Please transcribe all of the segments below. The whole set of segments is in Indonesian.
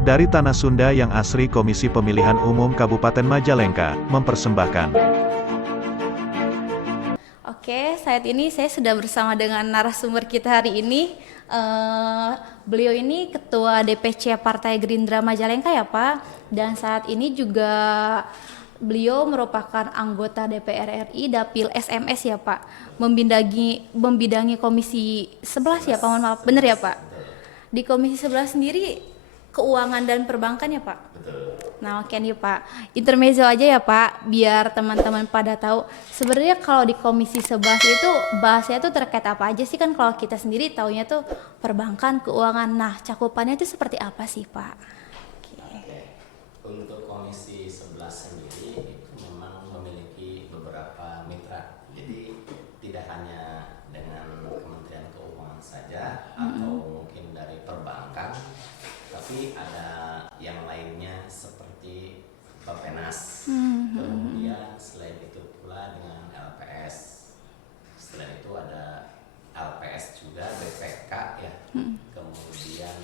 Dari Tanah Sunda yang asri, Komisi Pemilihan Umum Kabupaten Majalengka mempersembahkan. Oke, saat ini saya sudah bersama dengan narasumber kita hari ini. Beliau ini Ketua DPC Partai Gerindra Majalengka ya Pak. Dan saat ini juga beliau merupakan anggota DPR RI Dapil SMS ya Pak. Membidangi Komisi 11 ya Pak, mohon maaf. Benar ya Pak? Di Komisi 11 sendiri keuangan dan perbankan ya Pak? Nah oke nih Pak, intermezzo aja ya Pak, biar teman-teman pada tahu sebenarnya kalau di Komisi 11 itu bahasnya tuh terkait apa aja sih, kan kalau kita sendiri taunya tuh perbankan, keuangan. Nah cakupannya itu seperti apa sih Pak? Oke. Untuk Komisi 11 sendiri itu memang memiliki beberapa mitra. Jadi tidak hanya dengan Kementerian Keuangan saja atau mungkin dari perbankan, tapi ada yang lainnya seperti Bappenas. Kemudian selain itu pula dengan LPS. Selain itu ada LPS juga, BPK ya. Kemudian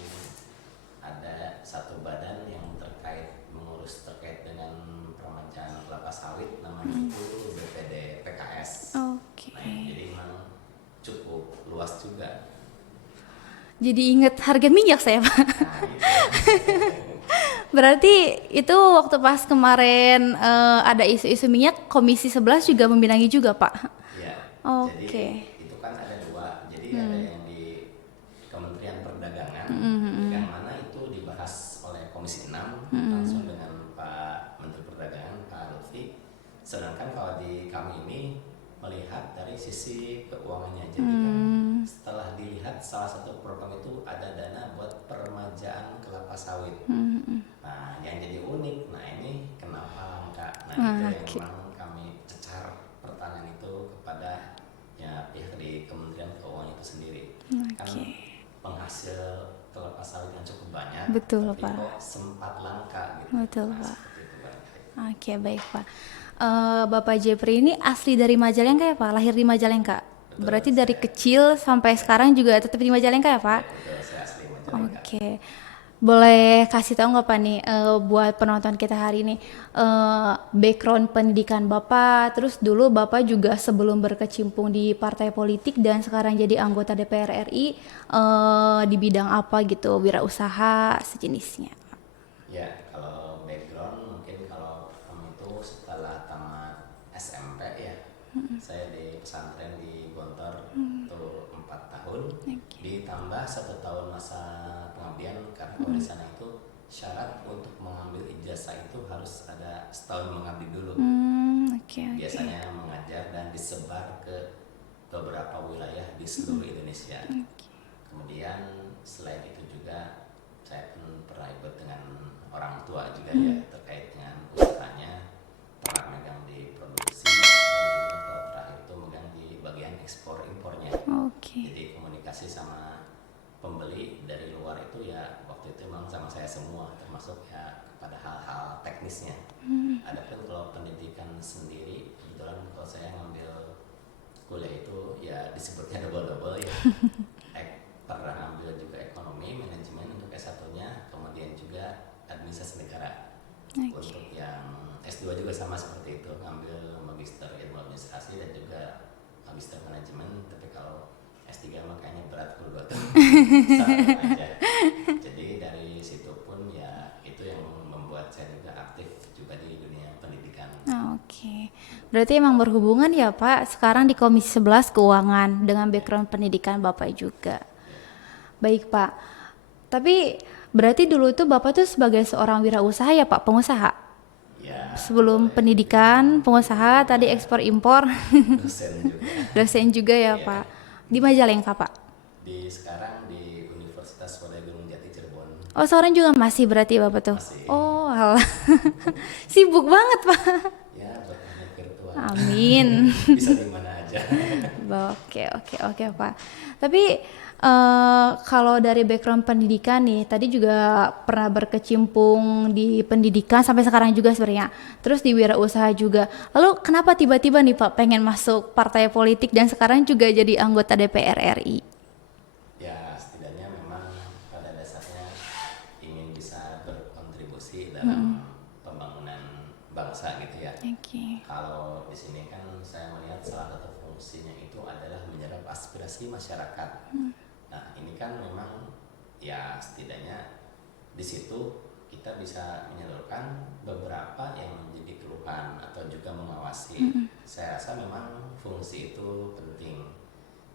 ada satu badan yang mengurus terkait dengan permajaan kelapa sawit, namanya itu BPD PKS. Oke. Nah, jadi memang cukup luas juga. Jadi inget harga minyak saya Pak. Nah, gitu. Berarti itu waktu pas kemarin ada isu-isu minyak, Komisi 11 juga membidangi juga Pak? Ya, Oke. jadi itu kan ada dua. Jadi ada yang di Kementerian Perdagangan, yang mana itu dibahas oleh Komisi 6 langsung dengan Pak Menteri Perdagangan, Pak Lutfi. Sedangkan kalau di kami ini melihat dari sisi keuangannya. Jadi kan setelah dilihat salah satu program itu ada dana buat permajaan kelapa sawit. Nah, yang jadi unik, nah ini kenapa langka? Nah, itu yang memang kami cecar pertanyaan itu kepada ya pihak di Kementerian Keuangan itu sendiri. Kan penghasil kelapa sawit yang cukup banyak, Betul, tapi Pak. kok sempat langka gitu. Betul, Nah, Pak. seperti itu, barangkali. Oke baik Pak. Bapak Jepri ini asli dari Majalengka ya Pak? Lahir di Majalengka? Betul, Berarti dari kecil sampai sekarang juga tetap di Majalengka ya Pak? Betul, saya asli Majalengka. Oke. Boleh kasih tahu nggak Pak nih buat penonton kita hari ini background pendidikan Bapak, terus dulu Bapak juga sebelum berkecimpung di partai politik dan sekarang jadi anggota DPR RI di bidang apa gitu, wirausaha sejenisnya? Ya, kalau background mungkin kalau kami itu setelah tamat SMP ya, saya di pesantren di Gontor itu 4 tahun, ditambah 1 tahun masa pengabdian karena kalau di sana itu syarat untuk mengambil ijazah itu harus ada setahun mengabdi dulu. Oke. Biasanya mengajar dan disebar ke beberapa wilayah di seluruh Indonesia. Kemudian selain itu juga saya pun pernah ikut dengan orang tua juga ya terkait dengan usahanya, pernah megang di produksi dan juga kalau terakhir itu megang di bagian ekspor impornya. Oke. Jadi komunikasi sama pembeli dari luar itu ya waktu itu memang sama saya semua, termasuk ya kepada hal-hal teknisnya. Adapun kalau pendidikan sendiri, kebetulan kalau saya ngambil kuliah itu ya disebutnya double ya. Pernah ngambil juga ekonomi manajemen untuk S1-nya, kemudian juga administrasi negara. Untuk yang S2 juga sama seperti itu, ngambil magister ilmu administrasi dan juga magister manajemen, tapi kalau S3 makanya berat kedua tuh. Sama aja. Jadi dari situ pun ya itu yang membuat saya juga aktif juga di dunia pendidikan. Oke. Berarti emang berhubungan ya Pak sekarang di Komisi 11 Keuangan dengan background pendidikan Bapak juga. Baik Pak. Tapi berarti dulu itu Bapak tuh sebagai seorang wirausaha ya Pak, pengusaha? Ya, Sebelum pendidikan, pengusaha, tadi ekspor impor, dosen juga. dosen juga ya Pak. Di Majalengka Pak? Sekarang di Universitas Wadai Gunung Jati Cirebon. Oh sekarang juga masih berarti Bapak tuh? Masih. Oh alah. Sibuk banget Pak. Ya, buat teknik virtual. Amin. Bisa di mana aja. Oke Pak. Tapi kalau dari background pendidikan nih, tadi juga pernah berkecimpung di pendidikan sampai sekarang juga sebenarnya. Terus di wirausaha juga. Lalu kenapa tiba-tiba nih Pak pengen masuk partai politik dan sekarang juga jadi anggota DPR RI? Ya, setidaknya memang pada dasarnya ingin dalam pembangunan bangsa gitu ya. Oke. Kalau di sini kan saya melihat salah satu fungsinya itu adalah menyerap aspirasi masyarakat. Nah ini kan memang ya setidaknya di situ kita bisa menyalurkan beberapa yang menjadi keluhan atau juga mengawasi. Saya rasa memang fungsi itu penting.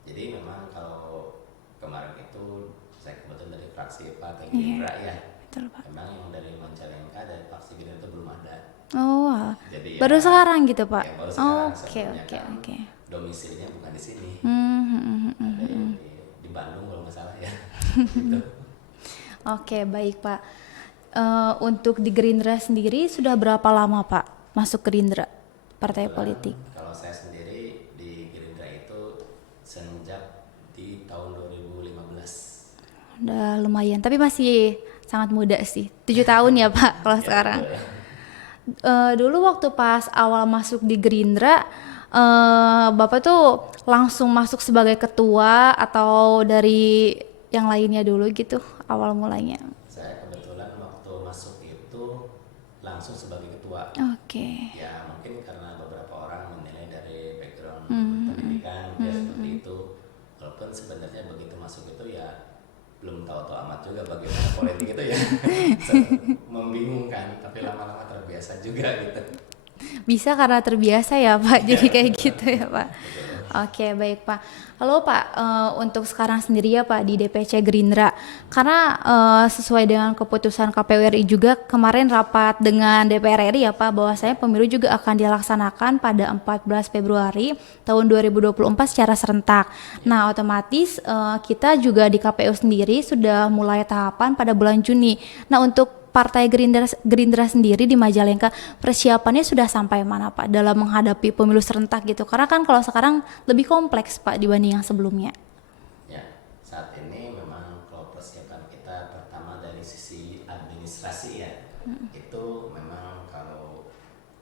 Jadi memang kalau kemarin itu saya kebetulan dari fraksi Partai Gerindra ya. Betul, Pak. Memang yang dari Majalengka dari fraksi Gerindra itu belum ada. Oh, wow. Jadi Baru ya, sekarang gitu, Pak? ya baru sekarang. Oke, Sebelumnya oke, kan oke. domisilinya bukan di sini. Hmm. Ada yang di Bandung kalau nggak salah ya. Gitu. Oke, baik, Pak. Untuk di Gerindra sendiri sudah berapa lama, Pak, masuk Gerindra, partai Kebetulan politik? kalau saya sendiri di Gerindra itu sejak di tahun 2015. Udah lumayan, tapi masih sangat muda sih. 7 tahun ya, Pak, kalau Ya, sekarang. betul. Dulu waktu pas awal masuk di Gerindra, Bapak tuh langsung masuk sebagai ketua atau dari yang lainnya dulu gitu awal mulanya? Saya kebetulan waktu masuk itu langsung sebagai ketua. Oke. Ya mungkin karena beberapa orang menilai dari background pendidikan ya seperti itu. Walaupun sebenarnya begitu masuk itu ya belum tahu-tahu amat juga bagaimana politik itu ya. Membingungkan, tapi lama-lama terbiasa juga gitu. Bisa karena terbiasa ya, Pak, jadi kayak gitu ya, Pak. Betul. Oke, baik, Pak. Halo, Pak, untuk sekarang sendiri ya, Pak, di DPC Gerindra, karena sesuai dengan keputusan KPU RI juga kemarin rapat dengan DPR RI ya, Pak, bahwasanya pemilu juga akan dilaksanakan pada 14 Februari tahun 2024 secara serentak. Nah, otomatis kita juga di KPU sendiri sudah mulai tahapan pada bulan Juni. Nah, untuk Partai Gerindra sendiri di Majalengka persiapannya sudah sampai mana, Pak, dalam menghadapi pemilu serentak gitu? Karena kan kalau sekarang lebih kompleks, Pak, dibanding yang sebelumnya. Ya, saat ini memang kalau persiapan kita pertama dari sisi administrasi ya, itu memang kalau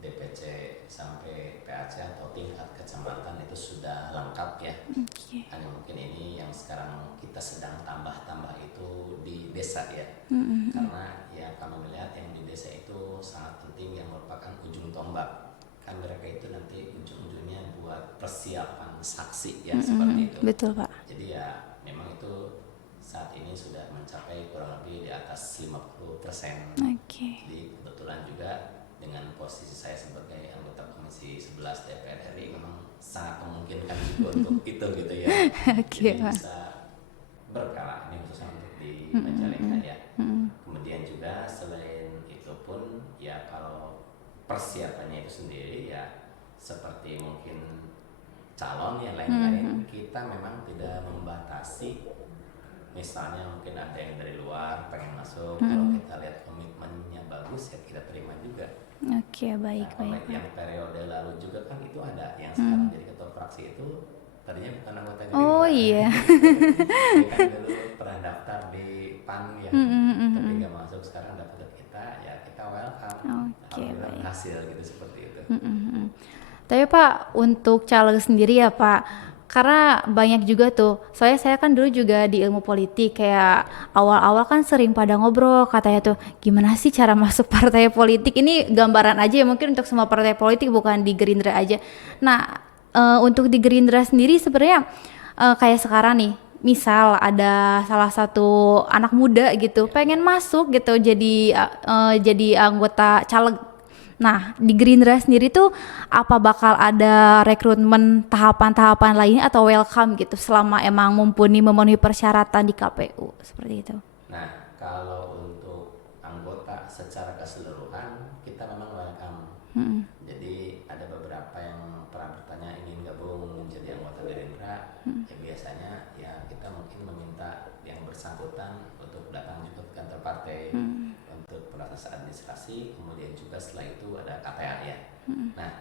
DPC sampai PAC atau tingkat kecamatan itu sudah lengkap ya. Oke. Hanya mungkin ini yang sekarang kita sedang tambah-tambah itu di desa ya. Karena ya kami melihat yang di desa itu sangat penting yang merupakan ujung tombak. Kan mereka itu nanti ujung-ujungnya buat persiapan saksi ya seperti itu. Betul, Pak. Jadi ya memang itu saat ini sudah mencapai kurang lebih di atas 50%. Oke. Jadi kebetulan juga dengan posisi saya sebagai anggota Komisi 11 DPR RI memang sangat memungkinkan juga untuk itu gitu ya. Oke, Jadi Pak. bisa berkala ini khususnya untuk di Majalengka ya. Kemudian juga selain itu pun ya kalau persiapannya itu sendiri ya seperti mungkin calon yang lain-lain kita memang tidak membatasi. Misalnya mungkin ada yang dari luar pengen masuk, kalau kita lihat komitmennya bagus ya kita terima juga. Oke, baik, Nah, kalau baik, Pak. yang periode lalu juga kan itu ada yang sekarang jadi ketua fraksi itu tadinya bukan anggota Oh, Gerindra. iya. Dia kan dulu pernah daftar di PAN ya, tapi nggak masuk, sekarang daftar ke kita ya kita welcome. Oke, Alhamdulillah baik. berhasil gitu seperti itu. Tapi, Pak, untuk caleg sendiri ya, Pak, karena banyak juga tuh, soalnya saya kan dulu juga di ilmu politik, kayak awal-awal kan sering pada ngobrol, katanya tuh, gimana sih cara masuk partai politik? Ini gambaran aja ya, mungkin untuk semua partai politik, bukan di Gerindra aja. Nah, untuk di Gerindra sendiri sebenarnya kayak sekarang nih, misal ada salah satu anak muda gitu, pengen masuk gitu jadi anggota caleg. Nah, di Gerindra sendiri tuh apa bakal ada rekrutmen tahapan-tahapan lainnya atau welcome gitu selama emang memenuhi persyaratan di KPU seperti itu? Nah, kalau untuk anggota secara keseluruhan kita memang welcome. Jadi ada beberapa yang pernah bertanya ingin gabung menjadi anggota Gerindra. Ya biasanya ya kita mungkin meminta yang bersangkutan untuk datang juga ke kantor partai untuk proses administrasi. Kemudian juga setelah itu ada KTA ya. Nah,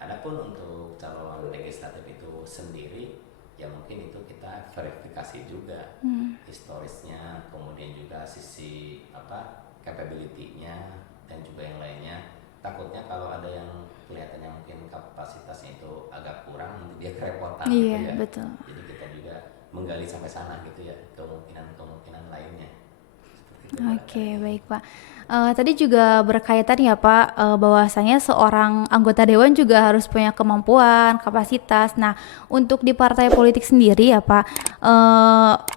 adapun untuk calon legislatif itu sendiri ya mungkin itu kita verifikasi juga historisnya, kemudian juga sisi capability-nya dan juga yang lainnya. Takutnya kalau ada yang kelihatannya mungkin kapasitasnya itu agak kurang, nanti dia kerepotan gitu Iya, ya. betul. Jadi kita juga menggali sampai sana gitu ya, kemungkinan-kemungkinan lainnya. Seperti itu. Oke, baik Pak. Tadi juga berkaitan ya Pak, bahwasanya seorang anggota dewan juga harus punya kemampuan, kapasitas. Nah, untuk di partai politik sendiri ya Pak,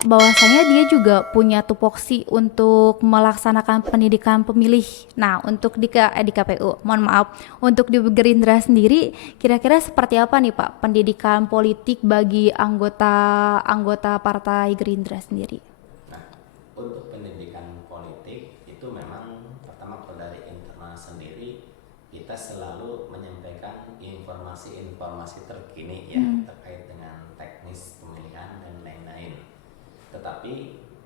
bahwasanya dia juga punya tupoksi untuk melaksanakan pendidikan pemilih. Nah, untuk di KPU, mohon maaf, untuk di Gerindra sendiri, kira-kira seperti apa nih Pak pendidikan politik bagi anggota partai Gerindra sendiri? Nah, untuk pendidikan politik itu memang pertama kalau dari internal sendiri kita selalu menyampaikan informasi-informasi terkini ya terkait dengan teknis pemilihan dan lain-lain. Tetapi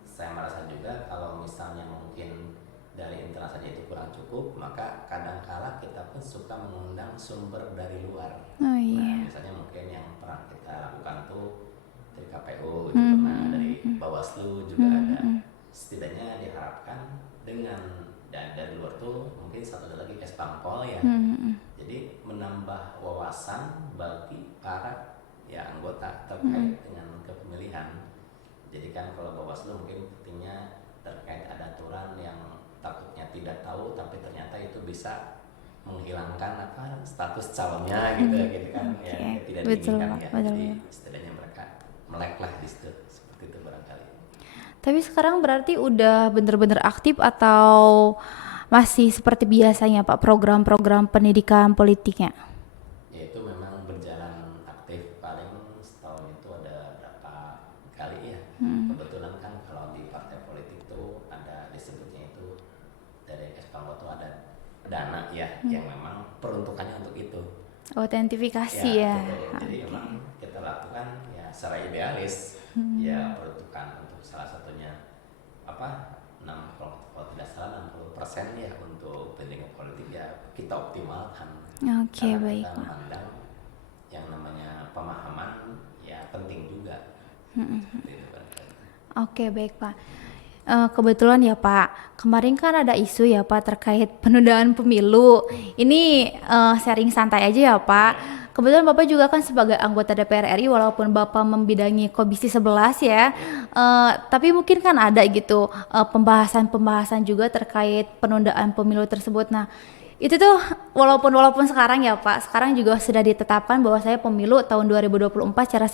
saya merasa juga kalau misalnya mungkin dari internal saja itu kurang cukup, maka kadangkala kita pun suka mengundang sumber dari luar. Oh Nah, iya. misalnya mungkin yang pernah kita lakukan tuh dari KPU itu pernah, dari Bawaslu juga ada. Setidaknya diharapkan dengan dan dari luar tuh mungkin satu lagi Kesbangpol ya. Jadi menambah wawasan bagi para ya anggota terkait dengan kepemilihan. Jadi kan kalau Bawaslu mungkin pentingnya terkait ada aturan yang takutnya tidak tahu tapi ternyata itu bisa menghilangkan apa status calonnya gitu kan Oke, yang tidak betul diinginkan Pak, ya. betul. Jadi setidaknya mereka melek lah di situ seperti itu barangkali. Tapi sekarang berarti udah bener-bener aktif atau masih seperti biasanya Pak program-program pendidikan politiknya? Ya itu memang berjalan aktif, paling setahun itu ada berapa kali ya. Kebetulan kan kalau di partai politik tuh ada disebutnya itu dari Kesbangpol tuh ada dana ya yang memang peruntukannya untuk itu. Autentifikasi ya. Betul. Jadi memang kita lakukan ya secara idealis ya peruntukan untuk salah satunya apa 6 kalau tidak salah 60% ya untuk pendidikan politik ya kita optimalkan. Oke, Karena baik kita Pak. memandang yang namanya pemahaman ya penting juga. Seperti itu kan. Oke, baik Pak. Kebetulan ya Pak, kemarin kan ada isu ya Pak terkait penundaan pemilu. Ini sharing santai aja ya Pak. Kebetulan Bapak juga kan sebagai anggota DPR RI walaupun Bapak membidangi Komisi 11 ya. Tapi mungkin kan ada gitu pembahasan-pembahasan juga terkait penundaan pemilu tersebut. Nah, itu tuh walaupun sekarang ya Pak, sekarang juga sudah ditetapkan bahwa saya pemilu tahun 2024 secara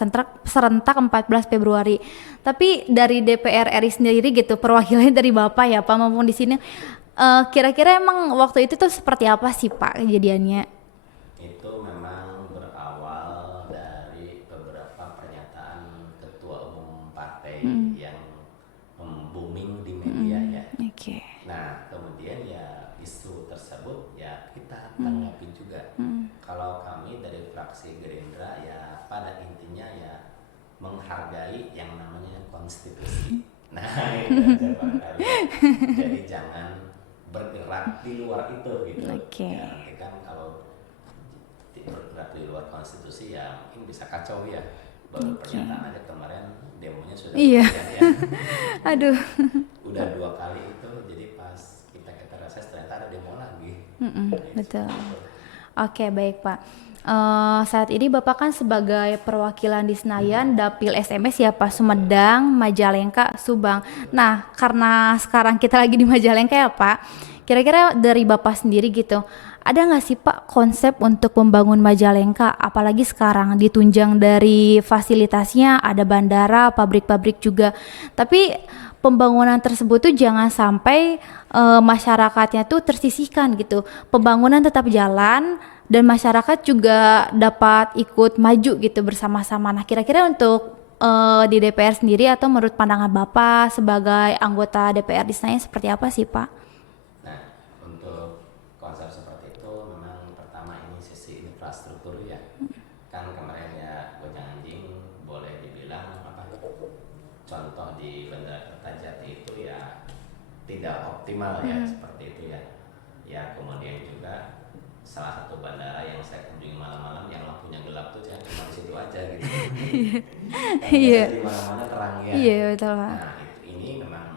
serentak 14 Februari. Tapi dari DPR RI sendiri gitu, perwakilannya dari Bapak ya Pak maupun di sini, kira-kira emang waktu itu tuh seperti apa sih Pak kejadiannya? Itu memang berawal dari beberapa pernyataan ketua umum partai yang booming di media ya. Oke. Nah, kemudian ya isu tersebut ya kita tanggapi juga. Kalau kami dari fraksi Gerindra ya pada intinya ya menghargai yang namanya konstitusi. Nah, itu aja barangkali. Jadi jangan bergerak di luar itu gitu. Oke. Ya, nanti kan kalau bergerak di luar konstitusi ya mungkin bisa kacau ya. Baru pernyataan aja kemarin demonya sudah Iya. ya. Aduh. Udah 2 kali itu, jadi pas kita reses ternyata ada demo lagi. Betul. Oke, baik Pak. Saat ini Bapak kan sebagai perwakilan di Senayan, Dapil SMS ya Pak, Sumedang, Majalengka, Subang. Nah, karena sekarang kita lagi di Majalengka ya Pak, kira-kira dari Bapak sendiri gitu, ada nggak sih Pak konsep untuk membangun Majalengka, apalagi sekarang ditunjang dari fasilitasnya, ada bandara, pabrik-pabrik juga. Tapi pembangunan tersebut tuh jangan sampai masyarakatnya tuh tersisihkan gitu. Pembangunan tetap jalan dan masyarakat juga dapat ikut maju gitu bersama-sama. Nah, kira-kira untuk di DPR sendiri atau menurut pandangan Bapak sebagai anggota DPR di sana seperti apa sih Pak? Nah, untuk konsep seperti itu memang pertama ini sisi infrastruktur ya. Kan kemarin ya Gonjang Anjing boleh dibilang apa contoh di Bandara Kertajati itu ya tidak optimal ya seperti itu ya. Ya kemudian juga salah satu bandara yang saya kunjungi malam-malam yang lampunya gelap tuh saya cuma di situ aja gitu. Iya. Di mana-mana terang ya. Iya, betul Pak. Nah, ini memang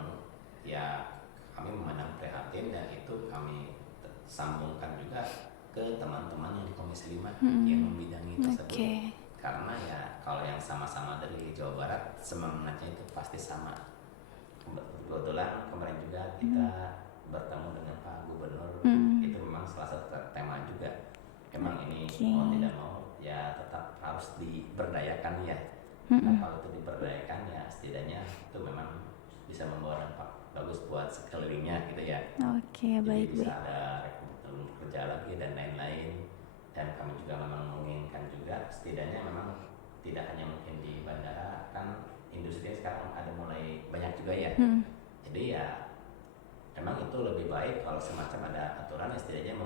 ya kami memandang prihatin dan itu kami sambungkan juga ke teman-teman yang di Komisi 5 yang membidangi tersebut. Oke. Karena ya kalau yang sama-sama dari Jawa Barat semangatnya itu pasti sama. Kebetulan kemarin juga kita bertemu dengan Pak Gubernur, itu memang salah satu tema juga. Emang ini mau tidak mau ya tetap harus diberdayakan ya. Nah kalau itu diberdayakan ya setidaknya itu memang bisa membawa dampak bagus buat sekelilingnya gitu ya. Oke, Jadi baik. bisa ada rekrutmen kerja lagi dan lain-lain. Dan kami juga memang menginginkan juga setidaknya memang tidak hanya mungkin di bandara, kan industri sekarang ada mulai banyak juga ya. Jadi ya memang itu lebih baik kalau semacam ada aturan yang setidaknya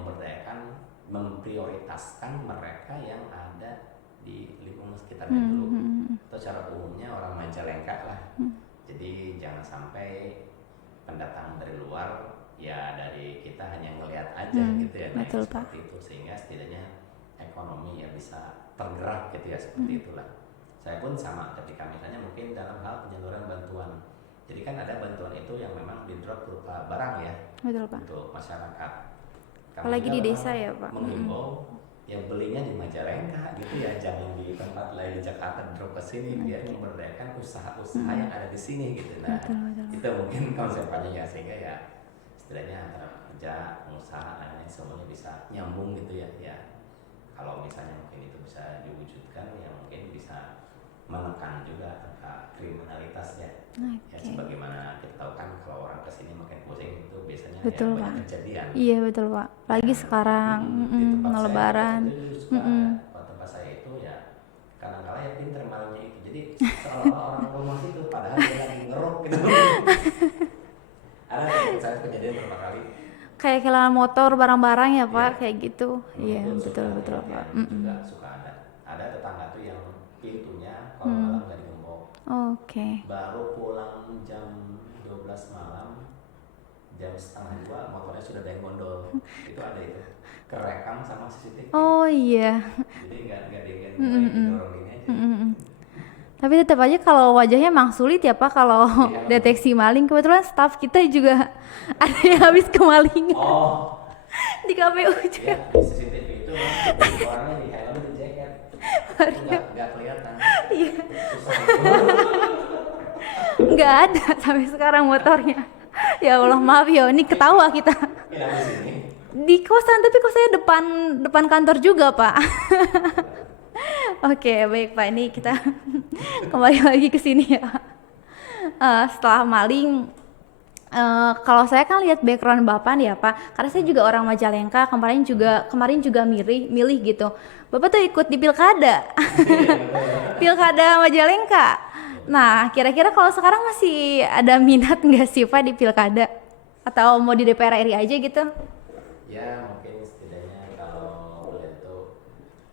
memprioritaskan mereka yang ada di lingkungan sekitarnya dulu. Atau secara umumnya orang Majalengka lah. Jadi jangan sampai pendatang dari luar ya dari kita hanya ngelihat aja gitu ya. Nah, betul, seperti itu sehingga setidaknya ekonomi ya bisa tergerak gitu ya seperti itulah. Saya pun sama ketika misalnya mungkin dalam hal penyaluran bantuan. Jadi kan ada bantuan itu yang memang di drop berupa barang ya. Betul, Pak. Untuk masyarakat. Kami Apalagi juga di memang desa ya, Pak. Menghimbau ya belinya di Majalengka gitu ya, jangan di tempat lain di Jakarta drop ke sini biar memberdayakan usaha-usaha yang ada di sini gitu. Nah, itu mungkin konsepnya ya sehingga ya setidaknya antara kerja, pengusaha lain-lain semuanya bisa nyambung gitu ya. Ya kalau misalnya mungkin itu bisa diwujudkan ya mungkin bisa menekan juga angka kriminalitas ya. Ya sebagaimana kita tahu kan kalau orang kesini makin pusing itu biasanya betul, ya banyak Pak. kejadian. Iya betul, Pak. Lagi sekarang Di tempat saya Lebaran. itu suka ada, kalau tempat saya itu ya kadang-kala ya pinter malingnya itu. Jadi seolah-olah orang rumah itu padahal dia lagi ngerok gitu. Ada saya kejadian beberapa kali. Kayak kehilangan motor, barang-barang ya, Pak, Iya. kayak gitu. Iya, Suka betul, ada Pak. yang juga suka ada. Ada tetangga tuh yang pintunya kalau malam nggak digembok. Oke. Baru pulang jam 12 malam, jam setengah 2 motornya sudah ada yang gondol. Itu ada itu kerekam sama CCTV. Oh iya. Jadi nggak didorong ini aja. Tapi tetap aja kalau wajahnya emang sulit ya, Pak, kalau deteksi maling. Kebetulan staff kita juga ada yang habis kemalingan Oh di KPU juga. ya di CCTV itu orangnya di helm di jaket itu nggak kelihatan. Susah. Nggak ada sampai sekarang motornya. Ya Allah, maaf ya, ini ketawa kita. Ini di sini. Di kosan, tapi kosannya depan kantor juga, Pak. Oke, baik Pak, ini kita kembali lagi ke sini ya. Setelah maling, kalau saya kan lihat background Bapak nih ya Pak, karena saya juga orang Majalengka, kemarin juga milih gitu. Bapak tuh ikut di pilkada, pilkada Majalengka. Nah, kira-kira kalau sekarang masih ada minat nggak sih Pak di pilkada? Atau mau di DPR RI aja gitu? Ya mungkin setidaknya kalau boleh itu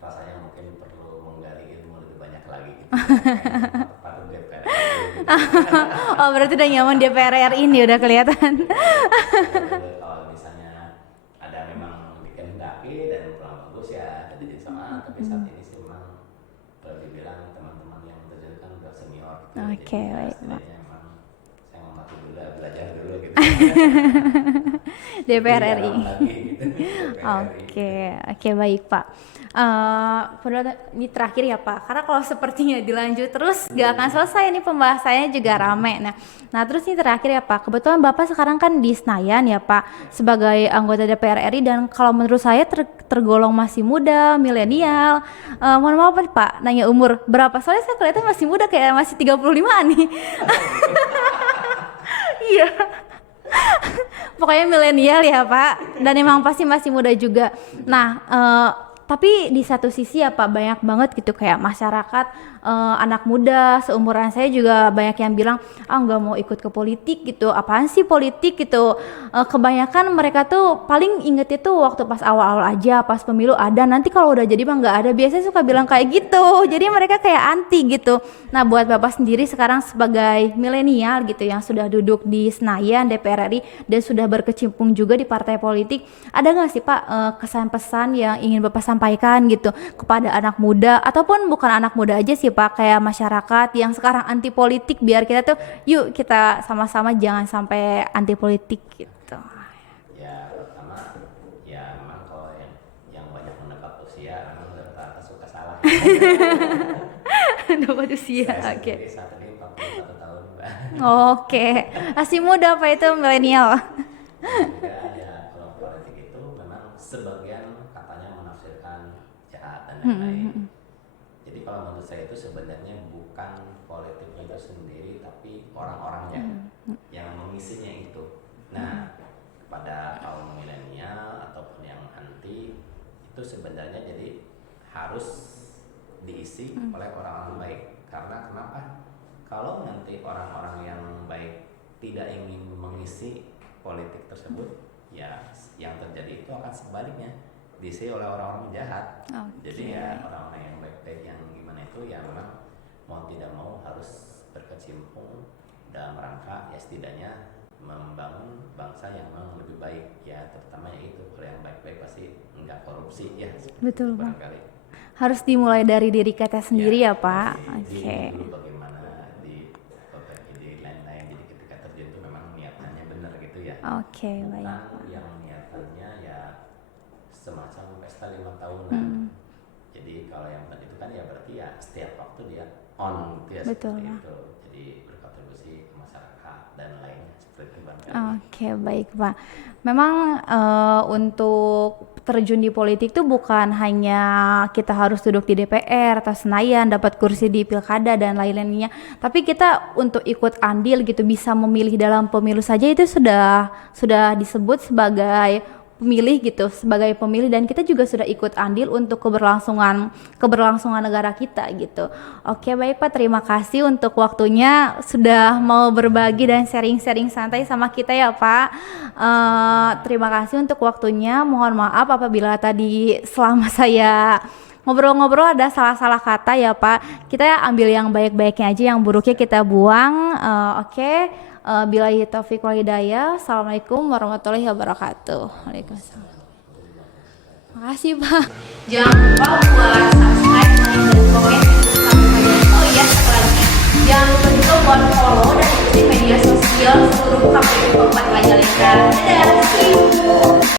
rasanya mungkin perlu menggali ilmu lebih banyak lagi gitu. Patut DPR gitu. Oh, berarti udah nyaman DPR RI ini udah kelihatan. Kalau misalnya ada memang dikehendaki dan pulang bagus ya jadi sama. Tapi saat ini sih memang kalau dibilang teman-teman yang terjadi kan udah senior. Gitu. Oke, Jadi, baik, setidaknya memang saya mengamati dulu belajar dulu gitu. DPR Jadi, RI. dalam lagi, gitu. DPR RI. Oke, baik Pak. Ini terakhir ya Pak, karena kalau sepertinya dilanjut terus gak akan selesai nih pembahasannya juga rame. Nah terus ini terakhir ya Pak, kebetulan Bapak sekarang kan di Senayan ya Pak sebagai anggota DPR RI, dan kalau menurut saya tergolong masih muda, milenial. Mohon maaf Pak, nanya umur berapa? Soalnya saya kelihatan masih muda, kayak masih 35 nih. Iya. Pokoknya milenial ya Pak, dan emang pasti masih muda juga. Nah, tapi di satu sisi ya Pak, banyak banget gitu kayak masyarakat, anak muda seumuran saya juga banyak yang bilang nggak mau ikut ke politik gitu, apaan sih politik gitu. Kebanyakan mereka tuh paling ingetnya tuh waktu pas awal-awal aja, pas pemilu ada, nanti kalau udah jadi mah nggak ada. Biasanya suka bilang kayak gitu, jadi mereka kayak anti gitu. Nah buat Bapak sendiri sekarang sebagai milenial gitu yang sudah duduk di Senayan DPR RI dan sudah berkecimpung juga di partai politik, ada nggak sih Pak kesan pesan yang ingin Bapak sampaikan gitu kepada anak muda, ataupun bukan anak muda aja sih Pak, kayak masyarakat yang sekarang anti politik, biar kita tuh yuk kita sama-sama jangan sampai anti politik gitu. Ya pertama ya memang kalau yang banyak menebak usia memang rata-rata suka salah. Dapat usia, Saya oke. sendiri saat ini 41 tahun. Oke, masih muda Pak itu milenial. Juga ya kalau politik itu memang sebagian katanya menafsirkan jahat dan lain-lain. Jadi kalau menurut saya itu sebenarnya bukan politiknya itu sendiri, tapi orang-orangnya yang mengisinya itu. Nah, pada kaum milenial ataupun yang anti itu sebenarnya jadi harus diisi oleh orang-orang baik. Karena kenapa? Kalau nanti orang-orang yang baik tidak ingin mengisi politik tersebut, ya yang terjadi itu akan sebaliknya, diisi oleh orang-orang jahat. Jadi ya orang-orang yang baik-baik yang gimana itu ya memang mau tidak mau harus berkecimpung dalam rangka ya setidaknya membangun bangsa yang memang lebih baik, ya terutama ya itu kalau yang baik-baik pasti enggak korupsi ya. Betul, Pak. Barangkali. Harus dimulai dari diri kita sendiri ya, Pak. Jadi Oke. dulu bagaimana di lain-lain, jadi ketika terjun itu memang niatannya benar gitu ya. Oke, baik. Bukan yang niatannya ya semacam pesta 5 tahunan. Jadi kalau yang benar itu kan ya berarti ya setiap waktu dia on gitu ya. Betul, seperti Pak. itu. Jadi berkontribusi ke masyarakat dan lainnya seperti itu Bang. Oke, baik Pak. Memang untuk terjun di politik tuh bukan hanya kita harus duduk di DPR atau Senayan, dapat kursi di pilkada dan lain-lainnya. Tapi kita untuk ikut andil gitu, bisa memilih dalam pemilu saja itu sudah disebut sebagai pemilih gitu, sebagai pemilih, dan kita juga sudah ikut andil untuk keberlangsungan negara kita gitu. Oke, baik Pak, terima kasih untuk waktunya sudah mau berbagi dan sharing-sharing santai sama kita ya Pak. Terima kasih untuk waktunya. Mohon maaf apabila tadi selama saya ngobrol-ngobrol ada salah-salah kata ya Pak. Kita ambil yang baik-baiknya aja, yang buruknya kita buang. Oke. Billahi taufiq wal hidayah. Assalamualaikum warahmatullahi wabarakatuh. Waalaikumsalam. Makasih Pak. Jangan lupa buat